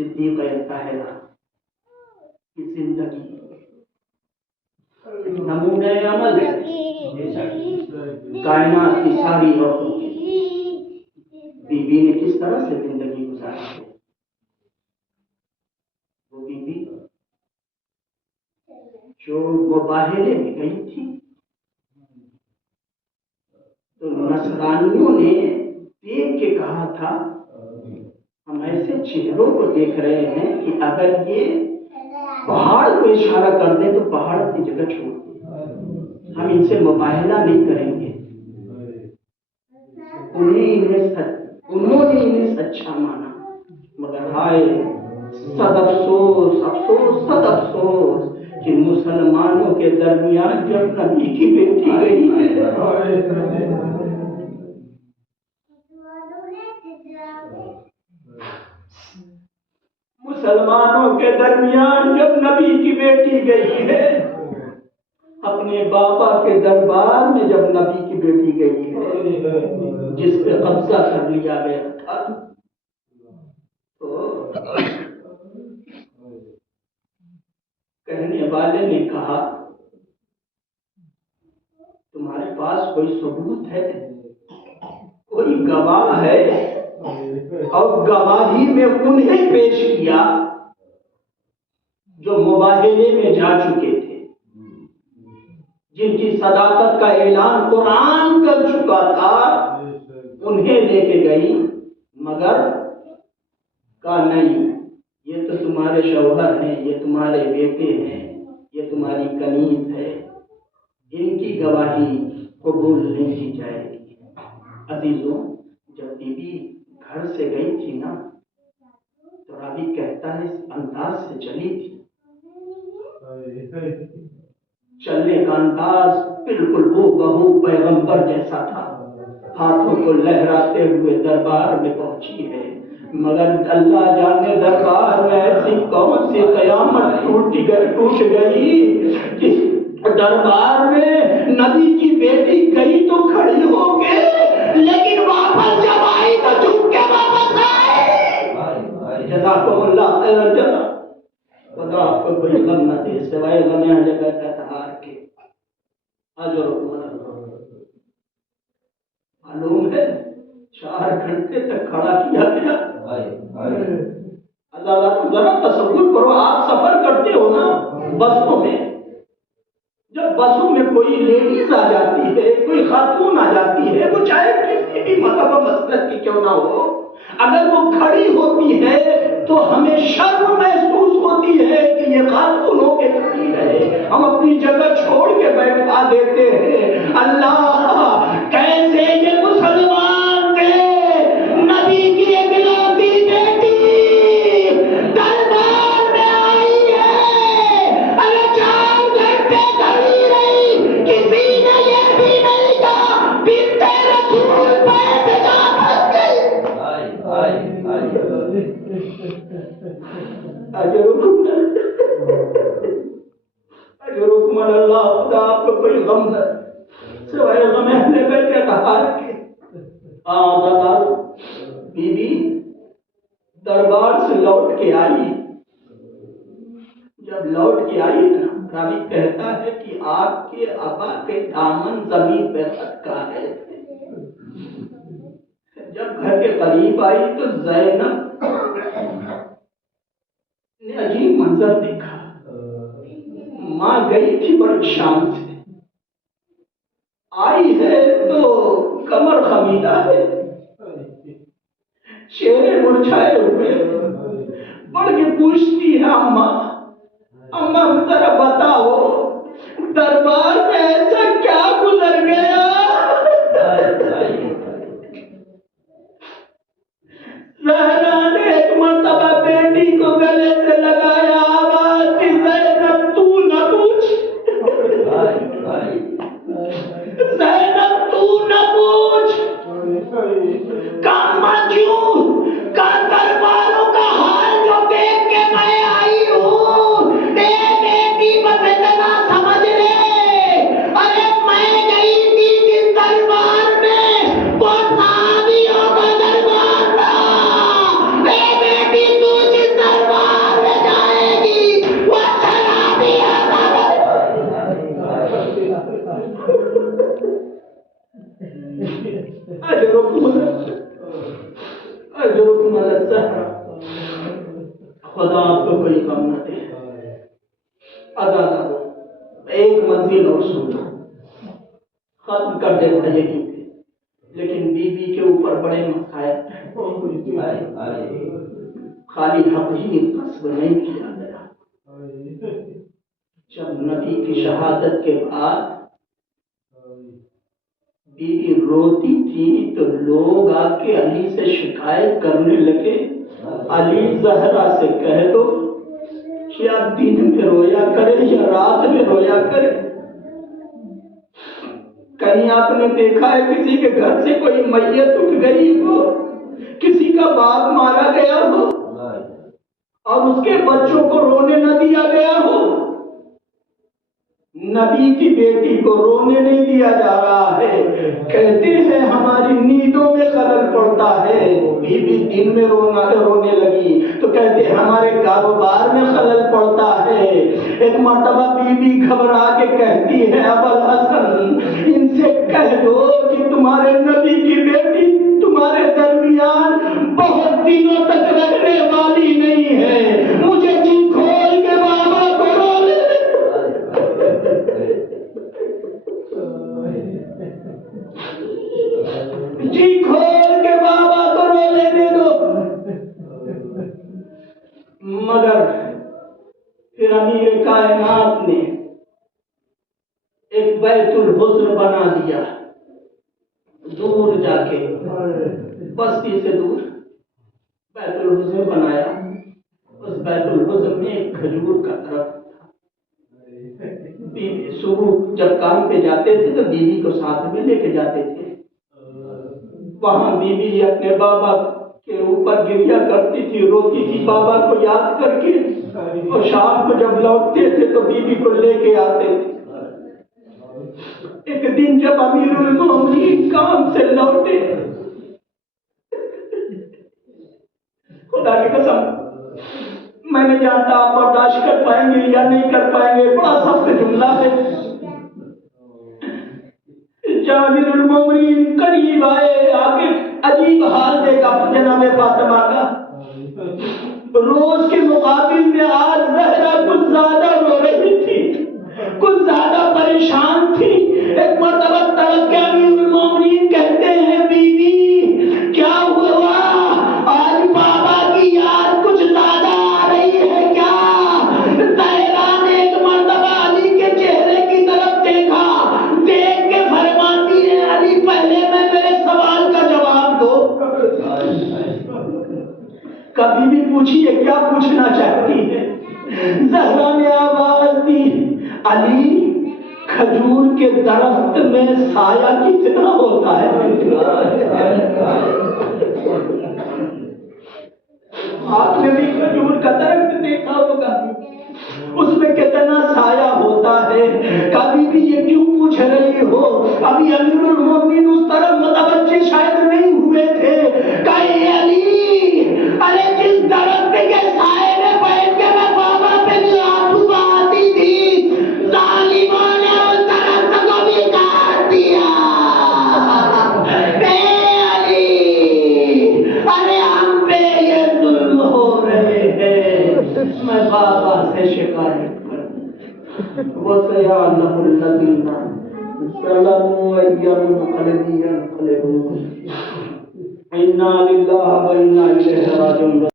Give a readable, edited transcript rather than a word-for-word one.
صدیقہ طاہرہ کی زندگی نمونہ عمل ہے کائنات کی ساری عورتوں کی. بی بی نے کس طرح سے زندگی گزاری ہے. وہ بی بی جو مباہلے میں گئی تھی تو نصرانیوں نے دیکھ کے کہا تھا ہم ایسے چہروں کو دیکھ رہے ہیں کہ اگر یہ پہاڑ کو اشارہ کر دیں تو پہاڑ کی جگہ چھوڑ دیں, ہم ان سے مباہلہ نہیں کریں گے. انہوں نے انہیں سچا مانا, مگر ہائے صد افسوس افسوس صد افسوس کہ مسلمانوں کے درمیان جب نبی کی بیٹی گئی ہے, مسلمانوں کے درمیان جب نبی کی بیٹی گئی ہے, اپنے بابا کے دربار میں جب نبی کی بیٹی گئی ہے جس پہ قبضہ کر لیا گیا تھا, تو کہنے والے نے کہا تمہارے پاس کوئی ثبوت ہے, کوئی گواہ ہے؟ اور گواہی میں انہیں پیش کیا جو مباہلے میں جا چکے تھے, جن کی صداقت کا اعلان قرآن کر چکا تھا, انہیں لے کے گئی. مگر کہا نہیں, یہ تو تمہارے شوہر ہیں, یہ تمہارے بیٹے ہیں, یہ تمہاری کنیز ہے, ان کی گواہی قبول نہیں کی جائے گی. عزیزوں, جب بی بی گھر سے گئی تھی نا, تو راوی کہتا ہے اس انداز سے چلی تھی, چلنے کا انداز بالکل وہ بہو پیغمبر جیسا تھا, ہاتھوں کو لہراتے ہوئے دربار میں پہنچی ہے. مگر اللہ جانے دربار میں ایسی کون سی قیامت ٹوٹ گئی کہ دربار میں نبی کی بیٹی گئی تو کھڑی ہو کے, لیکن واپس جب آئی تو جھک کے واپس آئی. جزاکم اللہ خیر الجزا. خدا آپ کو کوئی غم نہ دے سوائے غم اہل بیت اطہار کے. اجر و معلوم ہے 4 گھنٹے تک کھڑا کیا گیا. اللہ ذرا تصور کرو, آپ سفر کرتے ہو نا بسوں میں, جب بسوں میں کوئی لیڈیز آ جاتی ہے, کوئی خاتون آ جاتی ہے, وہ چاہے کسی بھی مذہب و مسلک کی کیوں نہ ہو, اگر وہ کھڑی ہوتی ہے تو ہمیں شرم محسوس ہوتی ہے کہ یہ خاتون ہو کے کھڑی ہے, ہم اپنی جگہ چھوڑ کے بیٹھا دیتے ہیں. اللہ کیسے یہ مسلمان تھے, نبی کی اکلوتی بیٹی دربار میں آئی ہے, ارے 4 گھنٹے کھڑی رہی, کسی نے یہ بھی نہیں کہا بنت رسول بیٹھ جا بن گئی. اجرکم اللہ. خدا آپ کو کوئی غم نہ سوائے غم اہل بیت اطہار کے. بی بی دربار سے لوٹ کے آئی. جب لوٹ کے آئی نا, راوی کہتا ہے کہ آپ کے ابا کے دامن زمین پہ لٹکا ہے. جب گھر کے قریب آئی تو زینب نے عجیب منظر دیکھا. ماں گئی تھی بڑی شان سے, آئی ہے تو کمر خمیدہ ہے, چہرے مرجھائے ہوئے, بڑھ کے پوچھتی ہے اماں ذرا بتاؤ دربار میں ایسا کیا گزر گیا. زہرا نے ایک مرتبہ بیٹی کو گلے سے لگایا, آواز کی زینب تو نہ پوچھ, زینب تو نہ پوچھ. کہاں کیوں کا درباروں کا حال جو دیکھ کے میں آئی ہوں, بیٹی بس اتنا سمجھ لے, ارے میں گئی تھی جس دربار میں وہ صحابیوں کا دربار تھا, بیٹی تو جس دربار اجرکم علی الزہرا، خدا آپ کو کوئی غم نہ دے. آزاد ایک منزل اور سن لو، ختم کر دیتا یہی تھے. لیکن بی بی کے اوپر بڑے مسائل خالی حق ہی قصب نہیں کیا گیا. جب نبی کی شہادت کے بعد بی بی روتی تھی تو لوگ آ کے علی سے شکایت کرنے لگے، علی زہرا سے کہہ دو یا دن میں رویا کرے یا رات میں رویا کرے. کہیں آپ نے دیکھا ہے کسی کے گھر سے کوئی میت اٹھ گئی ہو، کسی کا باپ مارا گیا ہو اور اس کے بچوں کو رونے نہ دیا گیا ہو؟ نبی کی بیٹی کو رونے نہیں دیا جا رہا ہے. کہتے ہیں ہماری نیندوں میں خلل پڑتا ہے. بی بی دن میں رونے لگی تو کہتے ہیں ہمارے کاروبار میں خلل پڑتا ہے. ایک مرتبہ بی بی گھبرا کے کہتی ہے ابوالحسن ان سے کہہ دو کہ تمہارے نبی کی بیٹی تمہارے درمیان بہت دنوں تک رہنے والی نہیں ہے. مجھے جی کھول کے بابا کو رو لے. جی کھول کے بابا کو رو لینے دو. مگر پھر امیر کائنات نے ایک بیت الحزن بنا دیا، دور جا کے بستی سے دور بیت الحزن بنایا. اس بیت الحزن میں ایک کھجور کا درخت تھا. صبح جب کام پہ جاتے تھے تو بیوی کو ساتھ میں لے کے جاتے تھے. وہاں بیوی اپنے بابا کے اوپر گریا کرتی تھی، روتی تھی بابا کو یاد کر کے. اور شام کو جب لوٹتے تھے تو بیوی کو لے کے آتے تھے. ایک دن جب امیر المومنین کام سے لوٹے، خدا کی قسم میں نہیں جانتا آپ برداشت کر پائیں گے یا نہیں کر پائیں گے، بڑا سخت جملہ ہے. جب امیر المومنین قریب آئے، آگے عجیب حال دیکھا جناب فاطمہ کا. روز کے مقابل میں آج زہرا کچھ زیادہ رو رہی تھی، کچھ زیادہ پریشان تھی. ایک مرتبہ تڑپ کے امیر المومنین کہتے ہیں بی بی کیا ہوا، آج بابا کی یاد کچھ زیادہ آ رہی ہے کیا؟ زہرا نے ایک مرتبہ علی کے چہرے کی طرف دیکھا، دیکھ کے فرماتی ہے علی پہلے میں میرے سوال کا جواب دو. کبھی بھی پوچھیے کیا پوچھنا چاہتی ہے. زہرا نے آواز دی علی کھجور کے درخت میں سایہ کتنا ہوتا ہے؟ آپ نے بھی کھجور کا درخت دیکھا ہوگا، اس میں کتنا سایہ ہوتا ہے. کبھی بھی یہ کیوں پوچھ رہی ہو؟ ابھی امیر المومنین اس طرف متوجہ شاید نہیں ہوئے تھے. کہیں علی ارے جس درخت کے سائے میں بیٹھ کے میں بابا پہ بھی آنسو بہاتی تھی، ظالموں نے اس درخت کو بھی کاٹ دیا. اے علی ارے ہم پہ یہ ظلم ہو رہے ہیں، میں بابا سے شکایت کروں. وَسَيَعْلَمُ الَّذِينَ ظَلَمُوا أَيَّ مُنقَلَبٍ يَنقَلِبُونَ. إِنَّا لِلَّهِ وَإِنَّا إِلَيْهِ رَاجِعُونَ.